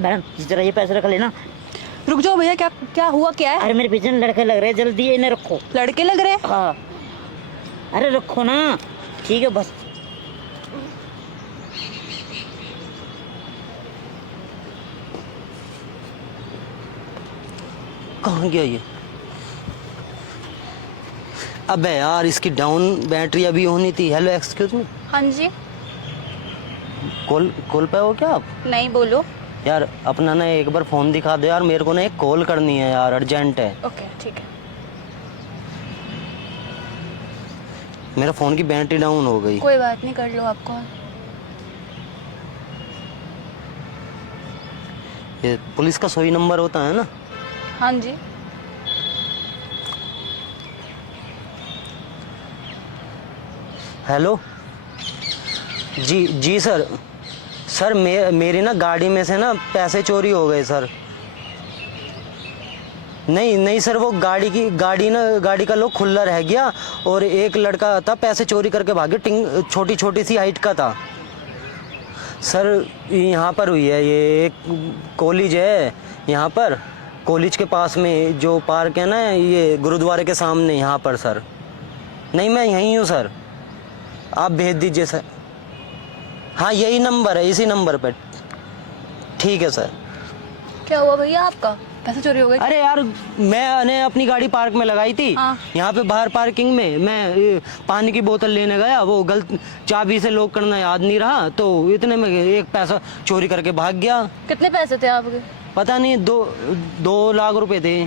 Madam जरा ये पैसे रख लेना। रुक जाओ भैया, क्या क्या हुआ, क्या है? अरे मेरे पीछे लड़के लग रहे हैं, जल्दी ये इन्हें रखो। लड़के लग रहे हैं? हाँ अरे रखो ना, ठीक है बस। कहाँ गया ये? अबे यार इसकी डाउन बैटरी अभी होनी थी। हेलो एक्सक्यूज मी, हाँ जी। कॉल पे हो क्या आप? नहीं, बोलो। यार अपना ना एक बार फोन दिखा दो यार, मेरे को ना एक कॉल करनी है यार, अर्जेंट है। ओके ठीक है। मेरा फोन की बैटरी डाउन हो गई। कोई बात नहीं, कर लो आप कॉल। ये पुलिस का 100 नंबर होता है ना? हाँ जी। हेलो जी सर। सर मेरी ना गाड़ी में से ना पैसे चोरी हो गए सर। नहीं सर, वो गाड़ी का लॉक खुला रह गया और एक लड़का था पैसे चोरी करके भागे, छोटी छोटी सी हाइट का था सर। यहाँ पर हुई है, ये एक कॉलेज है यहाँ पर, कॉलेज के पास में जो पार्क है ना, ये गुरुद्वारे के सामने यहाँ पर सर। नहीं मैं यहीं हूँ सर, आप भेज दीजिए सर। हाँ यही नंबर है, इसी नंबर पर। ठीक है सर। क्या हुआ भैया, आपका पैसे चोरी हो गए? अरे यार मैंने अपनी गाड़ी पार्क में लगाई थी। हाँ। यहाँ पे बाहर पार्किंग में मैं पानी की बोतल लेने गया, वो गलत चाबी से लॉक करना याद नहीं रहा, तो इतने में एक पैसा चोरी करके भाग गया। कितने पैसे थे आपके? पता नहीं, 2 लाख रुपए थे।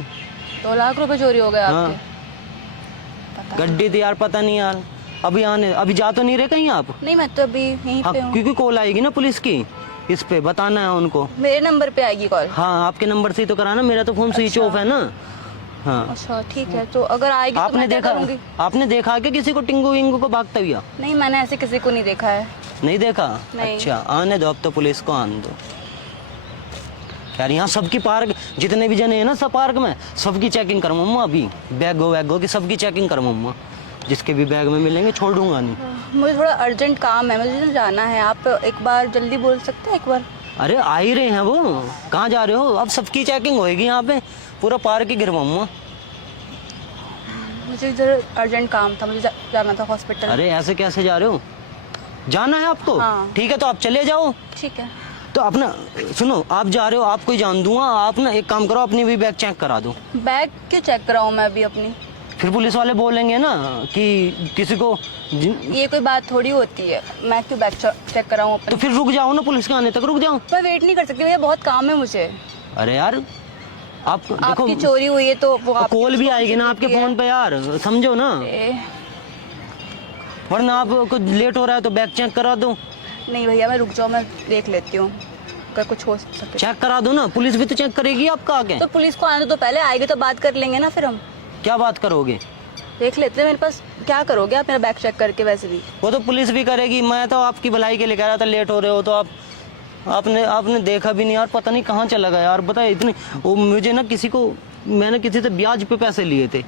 2 लाख रुपए चोरी हो गए हाँ। आपके? गड्डी थी यार, पता नहीं यार। अभी जा तो नहीं रहे कहीं आप? नहीं, मैं तो अभी यहीं हाँ, पे हूँ। क्योंकि कॉल आएगी ना पुलिस की, इस पे बताना है उनको। मेरे नंबर पे आएगी कॉल? हाँ आपके नंबर से ही तो कराना, मेरा तो फोन स्विच ऑफ है ना। हाँ अच्छा ठीक है, तो अगर आएगी तो मैं क्या करूँगी? आपने देखा क्या किसी को टिंगू विंगू को भागता हुआ? नहीं, मैंने ऐसे किसी को नहीं देखा है। नहीं देखा? नहीं। अच्छा आने दो, अब तो पुलिस को आने दो यार। यहाँ सबकी पार्क, जितने भी जने हैं ना सब पार्क में, सबकी चेकिंग कर मम्मा। अभी बैगो की सबकी चेकिंग कर मम्मा, जिसके भी बैग में मिलेंगे छोड़ दूंगा नहीं। मुझे थोड़ा अर्जेंट काम है, मुझे जाना है। आप एक बार जल्दी बोल सकते हैं एक बार? अरे आ ही रहे हैं वो, कहाँ जा रहे हो? अब सबकी चेकिंग होएगी यहाँ पे, पूरा पार्क ही गिरवाऊंगा। मुझे जरा अर्जेंट काम था, मुझे जाना था हॉस्पिटल। अरे ऐसे कैसे जा रहे हो? जाना है आपको? हाँ। ठीक है तो आप चले जाओ। ठीक है। तो अपना सुनो, आप जा रहे हो, आपको ही जान दूंगा। आप ना एक काम करो, अपनी भी बैग चेक करा दो। बैग क्यों चेक कराऊँ मैं अभी अपनी? फिर पुलिस वाले बोलेंगे ना कि किसी को ये कोई बात थोड़ी होती है, मैं क्यों बैग चेक कराऊँ तो अपनी? फिर रुक जाओ ना, पुलिस के आने तक रुक जाओ। मैं वेट नहीं कर सकती भैया, बहुत काम है मुझे। अरे यार आप देखो, आपकी चोरी हुई है तो वो आपकी कॉल भी आएगी ना आपके फोन पे यार, समझो ना, वरना आपको लेट हो रहा है तो बैग चेक करा दो। नहीं भैया, मैं रुक जाओ, मैं देख लेती हूँ अगर कुछ हो सके। चेक करा दो ना, पुलिस भी तो चेक करेगी आपका आगे। तो पुलिस को आने तो पहले आएगी तो बात कर लेंगे ना फिर हम। क्या बात करोगे? देख लेते हैं, मेरे पास क्या करोगे आप मेरा बैग चेक करके? वैसे भी वो तो पुलिस भी करेगी, मैं तो आपकी भलाई के लिए कह रहा था। लेट हो रहे हो तो आपने देखा भी नहीं यार, पता नहीं कहाँ चला गया यार। बताए इतनी वो मुझे ना मैंने किसी से ब्याज पे पैसे लिए थे।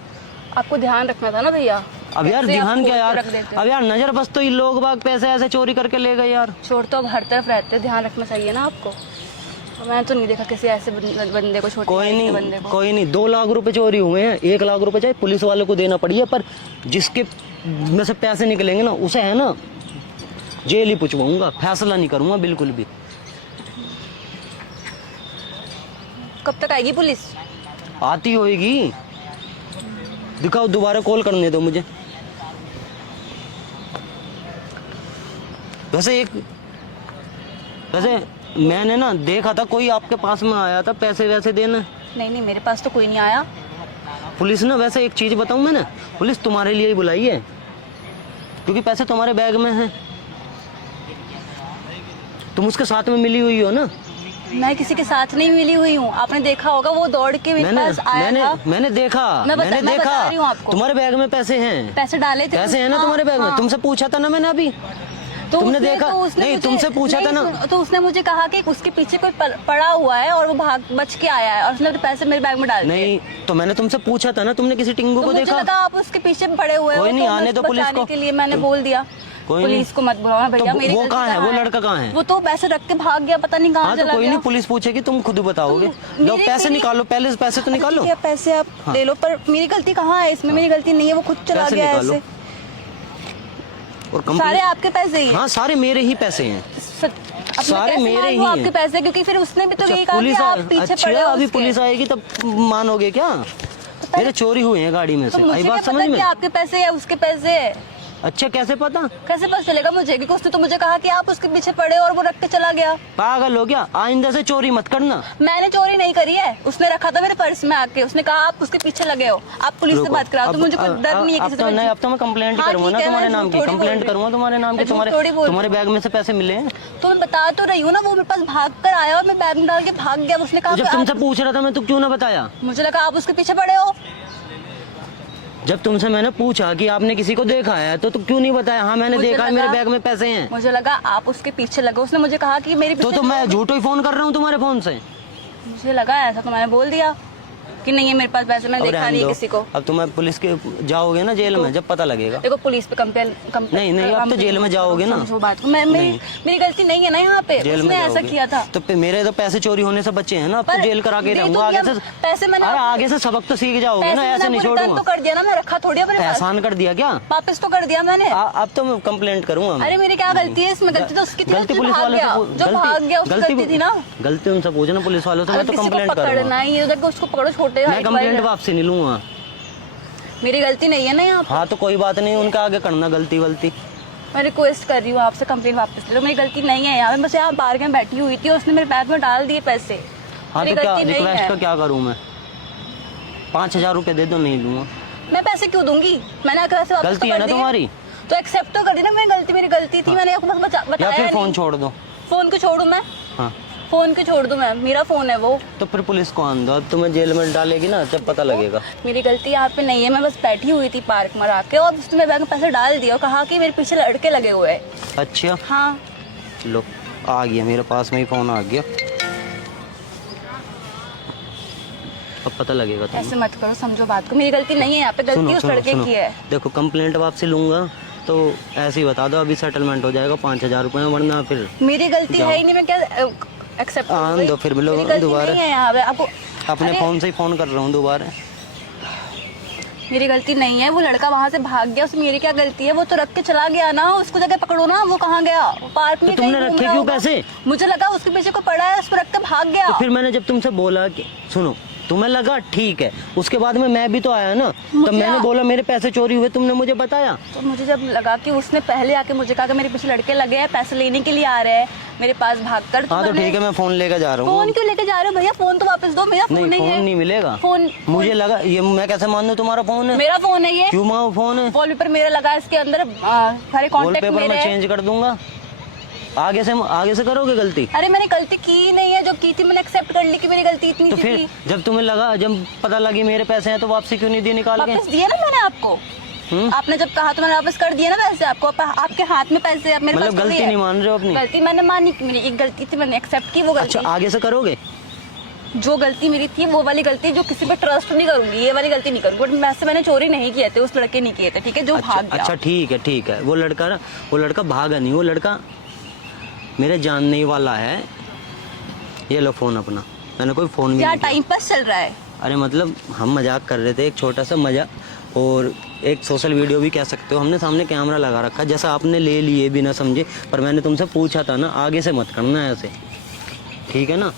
आपको ध्यान रखना था ना भैया। अब यार कैसे ध्यान आप क्या यार, रख देते हो? अब यार नजर बस तो ये लोग बाग पैसे ऐसे चोरी करके ले गए यार। चोर तो अब हर तरफ रहते हैं, ध्यान रखना चाहिए ना आपको। तो मैंने तो नहीं देखा किसी ऐसे बंदे को, छोटे बंदे को। कोई नहीं 2 लाख रुपए चोरी हुए हैं, 1 लाख रुपए चाहे पुलिस वाले को देना पड़ी है, पर जिसके में से पैसे निकलेंगे ना उसे है ना जेल ही पुचवाऊंगा, फैसला नहीं करूंगा बिल्कुल भी। कब तक आएगी पुलिस? आती होएगी, दिखाओ, दोबारा कॉल करने दो मुझे। वैसे मैंने ना देखा था कोई आपके पास में आया था पैसे वैसे देने। नहीं, मेरे पास तो कोई नहीं आया। पुलिस ना, वैसे एक चीज बताऊं मैंने, पुलिस तुम्हारे लिए ही बुलाई है, क्योंकि पैसे तुम्हारे बैग में हैं। तुम उसके साथ में मिली हुई हो ना। मैं किसी के साथ नहीं मिली हुई हूँ, आपने देखा होगा वो दौड़ के मेरे पास आया था। मैंने देखा, मैं बता रही हूँ आपको। तुम्हारे बैग में पैसे हैं। पैसे डाले थे, पैसे हैं ना तुम्हारे बैग में। तुमसे पूछा था ना मैंने अभी, तो तुमने उसने, देखा? तो उसने नहीं, मुझे- तुमसे पूछा नहीं, था ना। तो उसने मुझे कहा कि उसके पीछे कोई पड़ा हुआ है और वो बच के आया है और उसने पैसे मेरे बैग में डाल दिए। नहीं तो मैंने तुमसे पूछा था ना, तुमने किसी टिंगू तो को मुझे देखा? लगा आप उसके पीछे पड़े हुए हो, कोई नहीं, तो आने दो पुलिस को। के लिए मैंने बोल दिया। कोई पुलिस को मत बुलाओ भैया, तो मेरी वो गलती कहाँ है, वो कहाँ लड़का कहाँ है? वो तो पैसे रख के भाग गया, पता नहीं कहाँ हाँ तो चला कोई गया। नहीं, पुलिस पूछेगी, तुम खुद बताओगे। लो मेरे- पैसे मेरी- निकालो, पहले पैसे तो निकालो। ठीक है, पैसे आप ले लो, पर मेरी गलती कहाँ है इसमें? मेरी गलती नहीं है, वो खुद चला पैसे गया निकालो। ऐसे। और सारे आपके पैसे ही हैं। हाँ सारे मेरे ही पैसे हैं, अब मैं सारे कैसे मेरे मानूं ही हैं। आपके पैसे, क्योंकि फिर उसने भी तो अच्छा, यही कहा कि पुलिस आप पीछे अच्छा पड़े हो अभी उसके। पुलिस आएगी तब मानोगे क्या? मेरे चोरी हुए हैं गाड़ी में तो से, मुझे आई क्या बात पता समझ कि में? आपके पैसे या उसके पैसे है? अच्छा कैसे पता? कैसे पता चलेगा मुझे? क्योंकि उसने तो मुझे कहा कि आप उसके पीछे पड़े और वो रख के चला गया। पागल हो क्या? आइंदा से चोरी मत करना। मैंने चोरी नहीं करी है, उसने रखा था मेरे पर्स में आके, उसने कहा आप उसके पीछे लगे हो। आप पुलिस से रुको, बात करा, तो अब- मुझे कोई डर नहीं है अब किसी तो से। नहीं, अब तो मैं कंप्लेंट हाँ, करूंगा ठीक ना है, तुम्हारे मैं नाम की, झूठ थोड़ी बोल कंप्लेंट रही करूंगा तुम्हारे नाम की। मैं झूठ थोड़ी बोल तुम्हारे बैग में से पैसे मिले हैं। तो मैं बता तो रही हूँ ना, वो मेरे पास भाग कर आया और मैं बैग में डाल के भाग गया। उसने कहा जब कि तुमसे आप- पूछ रहा था मैं, तो क्यों ना बताया? मुझे लगा आप उसके पीछे पड़े हो। जब तुमसे मैंने पूछा कि आपने किसी को देखा है तो क्यों नहीं बताया? हाँ मैंने मुझे देखा है, लगा- मेरे बैग में पैसे हैं। मुझे लगा आप उसके पीछे लगे। उसने मुझे कहा कि मेरे तो पीछे मैं झूठो ही फोन कर रहा हूँ तुम्हारे फोन से। मुझे लगा ऐसा, तो मैंने बोल दिया कि नहीं है मेरे पास पैसे, मैंने अब देखा रहने नहीं दो। किसी को। अब तुम्हें पुलिस के जाओगे ना जेल में, जब पता लगेगा। देखो पुलिस पे कंप्लेन नहीं, अब तो जेल में जाओगे ना। समझो बात को। मेरी गलती नहीं है ना यहाँ पे, जेल उसने में ऐसा जाओगे। किया था। तो मेरे तो पैसे चोरी होने से बच्चे हैं ना, अब तो पर जेल करा के दे रहूंगा तो आगे दिया, से। पैसे मैंने अरे आपको- आगे से सबक तो सीख जाओगे पैसे ना, मैंने ऐसे नहीं आपको छोड़ रिटर्न तो दूंगा। कर दिया ना, मैं रखा थोड़ी अपने पास। एहसान कर दिया क्या? वापस तो कर दिया मैंने। अब तो मैं कंप्लेंट करूंगा। अरे मेरी क्या गलती है इसमें? गलती तो उसकी थी ना, गलती जो पुलिस भाग वालों गया, से जो भाग गया उसकी गलती थी ना। गलती उनसे पूछना पुलिस वालों से, मैं तो किसी को कंप्लेंट पकड़ना करूंगा। ही उधर को, उसको पकड़ो, छोटे मैं कंप्लेंट वापसी नहीं लूंगा। मेरी गलती नहीं है ना यहाँ पे। हाँ तो कोई बात नहीं, उनका आगे करना गलती वलती। मैं रिक्वेस्ट कर रही हूँ आपसे, कंप्लेंट वापस ले लो। मेरी गलती नहीं है यहाँ पे, बस यहाँ बाहर में बैठी हुई थी और उसने मेरे बैग में डाल दिए पैसे। हाँ मेरी तो क्या गलती नहीं रिक्वेस्ट है। का क्या करूँ मैं? 5,000 रुपए दे दो, नहीं लूंगा। मैं पैसे क्यों दूंगी? मैंने आकर ऐसे वापस गलती तो है कर ना दिए। तुम्हारी। तो एक्सेप्ट तो कर दी ना, मेरी गलती थी, मैंने आपको बस या बताया फिर फोन नहीं। छोड़ दो। फोन को छोड़ू मैं? हाँ फोन को छोड़ दूं मैं? मेरा फोन है वो। तो फिर पुलिस को आन दो, अब तुम्हें जेल में डालेगी ना, जब पता लगेगा। मेरी गलती यहाँ पे नहीं है, मैं बस बैठी हुई थी पार्क में आके और उसने मेरे बैग में पैसे डाल दिए और कहा कि मेरे पीछे लड़के लगे हुए हैं। अच्छा हाँ लो, आ गया मेरे पास में ही फोन आ गया। अब पता लगेगा तुम्हें। ऐसे मत करो, समझो बात को। मेरी गलती नहीं है यहाँ पे, गलती उस लड़के की है। देखो कंप्लेंट वापसी लूंगा तो ऐसे ही बता दो, अभी सेटलमेंट हो जाएगा 5,000 रुपए में, वरना फिर मेरी गलती है ही नहीं, मैं क्या एक्सेप्ट आन दो फिर मिलो दोबारा। नहीं है यहाँ पे आपको। अपने अरे, फोन से ही फोन कर रहा हूँ दोबारा। मेरी गलती नहीं है, वो लड़का वहाँ से भाग गया, उसमें मेरी क्या गलती है? वो तो रख के चला गया ना, उसको जगह पकड़ो ना। वो कहाँ गया? वो पार्क में तो तुमने कहीं घूम रखे रहा क्यों होगा। पैसे? मुझे लगा उसके पीछे को पड़ा है, उसको रख के भाग गया। तो फिर मैंने जब तुमसे बोला कि सुनो, तुम्हें लगा ठीक है, उसके बाद में मैं भी तो आया ना, तो मैंने बोला मेरे पैसे चोरी हुए, तुमने मुझे बताया। तो मुझे जब लगा कि उसने पहले आके मुझे कहा कि मेरे पीछे लड़के लगे हैं, पैसे लेने के लिए आ रहे हैं मेरे पास भागकर। हाँ तो ठीक है, मैं फोन लेकर जा रहा हूँ। फोन क्यों लेके जा रहे हो भैया? फोन तो वापस दो, मेरा फोन नहीं, नहीं फोन है। नहीं मिलेगा। फोन मुझे लगा ये, मैं कैसे मान लूं तुम्हारा फोन है? मेरा फोन है ये। क्यों माँ फोन है? वॉलपेपर मेरा लगा है, इसके अंदर सारे कॉन्टेक्ट वॉलपेपर मेरे मैं हैं। चेंज कर दूंगा। आगे से करोगे गलती? अरे मैंने गलती की ही नहीं है, जो की थी मैंने एक्सेप्ट कर ली कि मेरी गलती इतनी तो सी फिर थी। जब तुम्हें लगा, जब पता लगी मेरे पैसे हैं, तो वापसी क्यों नहीं दिए निकाल के? वापस दिए ना मैंने आपको। आपने जब कहा तो मैंने वापस कर दिया ना पैसे आपको। आपके हाथ में पैसे हैं, मेरे पास मतलब थोड़ी गलती है। नहीं मान रहे हो अपनी? गलती मैंने मानी कि मेरी एक गलती थी, मैंने एक्सेप्ट की वो गलती। अच्छा आगे से करोगे? जो गलती मेरी थी वो वाली गलती, जो किसी पे ट्रस्ट नहीं करूंगी, ये वाली गलती नहीं करूंगी। बट वैसे मैंने चोरी नहीं किए थे, उस लड़के नहीं किए थे, ठीक है, जो भाग गया। अच्छा ठीक है, वो लड़का भागा नहीं, वो लड़का मेरे जानने वाला है। ये लो फोन अपना, मैंने कोई फोन भी क्या नहीं किया। टाइम पास चल रहा है? अरे मतलब हम मजाक कर रहे थे, एक छोटा सा मजाक, और एक सोशल वीडियो भी कह सकते हो। हमने सामने कैमरा लगा रखा, जैसा आपने ले लिए बिना समझे, पर मैंने तुमसे पूछा था ना, आगे से मत करना ऐसे, ठीक है ना?